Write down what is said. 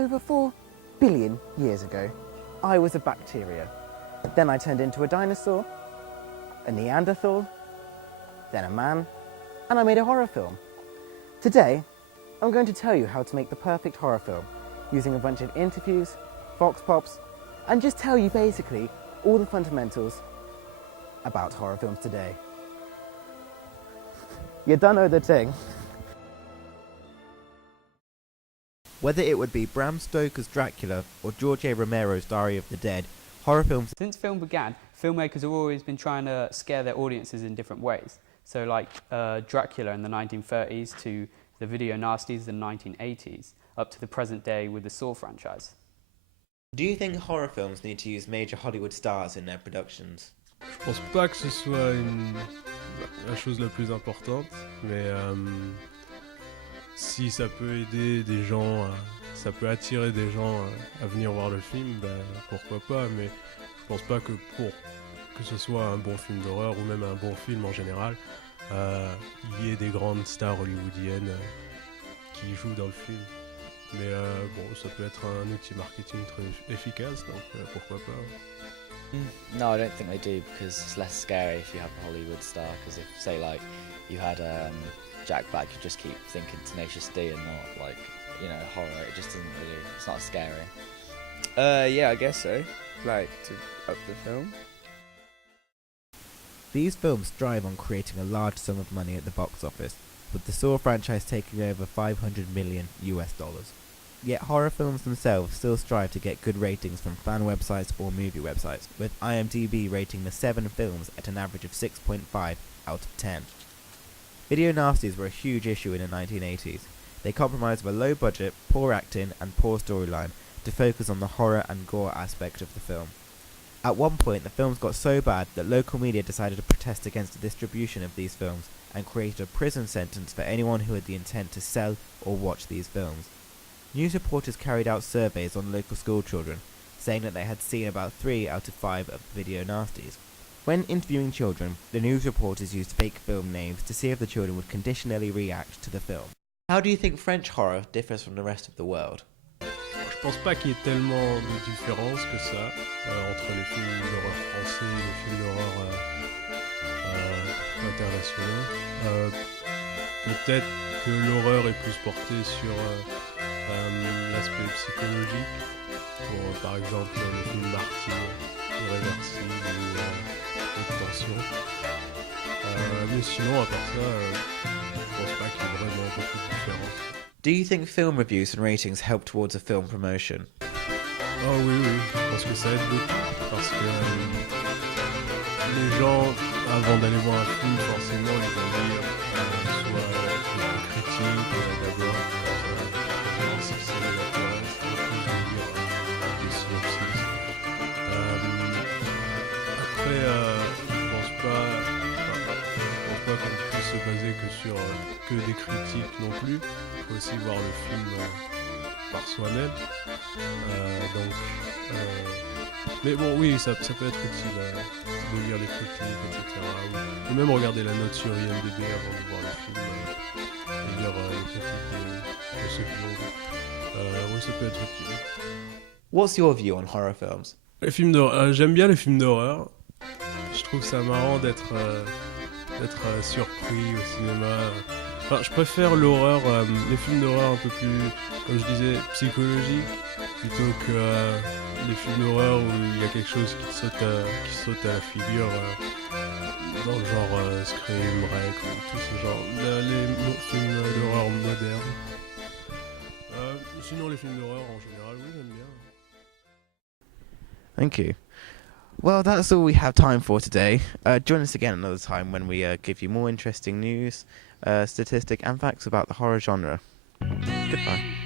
over 4 billion years ago, I was a bacteria. Then I turned into a dinosaur, a Neanderthal, then a man, and I made a horror film. Today, I'm going to tell you how to make the perfect horror film, using a bunch of interviews, vox pops, and just tell you basically all the fundamentals about horror films today. You don't know the thing. Whether it would be Bram Stoker's Dracula or George A. Romero's Diary of the Dead, horror films... Since film began, filmmakers have always been trying to scare their audiences in different ways. So like Dracula in the 1930s to the Video Nasties in the 1980s, up to the present day with the Saw franchise. Do you think horror films need to use major Hollywood stars in their productions? Je pense pas que ce soit la chose la plus importante, mais si ça peut aider des gens, ça peut attirer des gens à venir voir le film, pourquoi pas, mais je pense pas que pour que ce soit un bon film d'horreur ou même un bon film en général, il y ait des grandes stars hollywoodiennes qui jouent dans le film. Mais bon, ça peut être un outil marketing très efficace, donc pourquoi pas. No, I don't think they do, because it's less scary if you have a Hollywood star. Because if, say, like you had Jack Black, you just keep thinking Tenacious D and not like, you know, horror. It just doesn't really. It's not scary. Yeah, I guess so. Like to up the film. These films strive on creating a large sum of money at the box office, with the Saw franchise taking over $500 million US. Yet horror films themselves still strive to get good ratings from fan websites or movie websites, with IMDb rating the 7 films at an average of 6.5 out of 10. Video nasties were a huge issue in the 1980s. They compromised with a low budget, poor acting and poor storyline to focus on the horror and gore aspect of the film. At one point the films got so bad that local media decided to protest against the distribution of these films and created a prison sentence for anyone who had the intent to sell or watch these films. News reporters carried out surveys on local school children, saying that they had seen about 3 out of 5 of the video nasties. When interviewing children, the news reporters used fake film names to see if the children would conditionally react to the film. How do you think French horror differs from the rest of the world? Je pense pas qu'il y ait tellement de différences que ça entre les films d'horreur français et les films d'horreur internationaux. Peut-être que l'horreur est plus portée sur l'aspect psychologique, pour par exemple le film Martyr, Irréversible ou Haute Tension. Mais sinon, à part ça, je pense pas qu'il y ait vraiment beaucoup de différences. Do you think film reviews and ratings help towards a film promotion? Oh oui, je pense que ça aide beaucoup, parce que les gens, avant d'aller voir un film, forcément, ils vont lire soit les critiques d'abord, voir si ça les intéresse, et puis ils vont lire les synopsis. Après, je pense pas qu'on puisse se baser que des critiques non plus. Il faut aussi voir le film par soi-même. Mais bon, oui, ça peut être utile de lire les critiques, etc. Ou même regarder la note sur IMDb avant de voir le film et lire les critiques de ceux qui l'ont vu. Oui, ça peut être utile. What's your view on horror films? Les films d'horreur, j'aime bien les films d'horreur. Je trouve ça marrant d'être surpris au cinéma. Enfin, je préfère l'horreur, les films d'horreur un peu plus, comme je disais, psychologiques, plutôt que les films d'horreur où il y a quelque chose qui saute à la figure, dans le genre Scream, Rec, ou tout ce genre. Les films d'horreur modernes. Sinon, les films d'horreur en général, oui, j'aime bien. Thank you. Well, that's all we have time for today. Join us again another time when we give you more interesting news, statistic and facts about the horror genre. Goodbye.